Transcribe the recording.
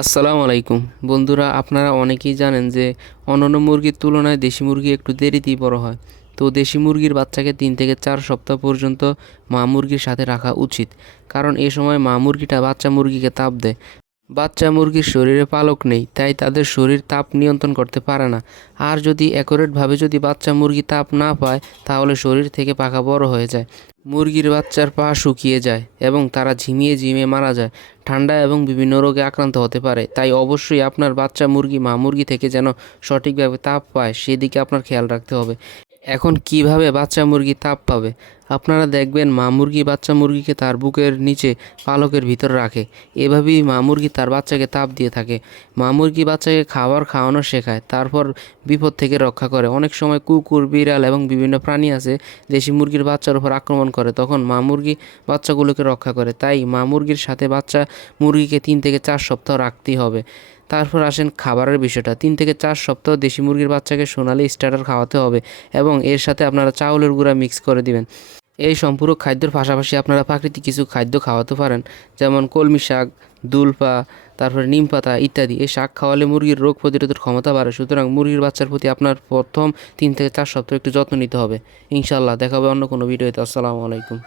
আসসালামু আলাইকুম বন্ধুরা, আপনারা অনেকেই জানেন যে অন্যান্য মুরগির তুলনায় দেশি মুরগি একটু দেরিতেই বড় হয়। তো দেশি মুরগির বাচ্চাকে 3 থেকে 4 সপ্তাহ পর্যন্ত মা মুরগির সাথে রাখা উচিত, কারণ এ সময় মা মুরগিটা বাচ্চা মুরগিকে তাপ দেয়। বাচ্চা মুরগির শরীরে পালক নেই, তাই তাদের শরীর তাপ নিয়ন্ত্রণ করতে পারে না। আর যদি অ্যাকুরেটভাবে যদি বাচ্চা মুরগি তাপ না পায়, তাহলে শরীর থেকে পাখা বড় হয়ে যায়, মুরগির বাচ্চার পা শুকিয়ে যায় এবং তারা ঝিমিয়ে ঝিমিয়ে মারা যায়। ঠান্ডা এবং বিভিন্ন রোগে আক্রান্ত হতে পারে। তাই অবশ্যই আপনার বাচ্চা মুরগি মা মুরগি থেকে যেন সঠিকভাবে তাপ পায়, সেদিকে আপনার খেয়াল রাখতে হবে। এখন কিভাবে বাচ্চা মুরগি তাপ পাবে? আপনারা দেখবেন মা মুরগি বাচ্চা মুরগিকে তার বুকের নিচে পালকের ভিতর রাখে। এভাবেই মা মুরগি তার বাচ্চাকে তাপ দিয়ে থাকে। মা মুরগি বাচ্চাকে খাবার খাওয়ানো শেখায়, তারপর বিপদ থেকে রক্ষা করে। অনেক সময় কুকুর, বিড়াল এবং বিভিন্ন প্রাণী আছে দেশি মুরগির বাচ্চার উপর আক্রমণ করে, তখন মা মুরগি বাচ্চাগুলোকে রক্ষা করে। তাই মা মুরগির সাথে বাচ্চা মুরগিকে 3 থেকে 4 সপ্তাহ রাখতেই হবে। তারপর আসেন খাবারের বিষয়টা। 3 থেকে 4 সপ্তাহ দেশি মুরগির বাচ্চাকে সোনালি স্টার্টার খাওয়াতে হবে এবং এর সাথে আপনারা চাউলের গুঁড়া মিক্স করে দিবেন। এই সম্পূরক খাদ্যের পাশাপাশি আপনারা প্রাকৃতিক কিছু খাদ্য খাওয়াতে পারেন, যেমন কলমি শাক, দুলপা, তারপরে নিম পাতা ইত্যাদি। এই শাক খাওয়ালে মুরগির রোগ প্রতিরোধের ক্ষমতা বাড়ে। সুতরাং মুরগির বাচ্চার প্রতি আপনার প্রথম 3 থেকে 4 সপ্তাহ একটু যত্ন নিতে হবে। ইনশাল্লাহ দেখা হবে অন্য কোনো ভিডিওতে। আসসালামু আলাইকুম।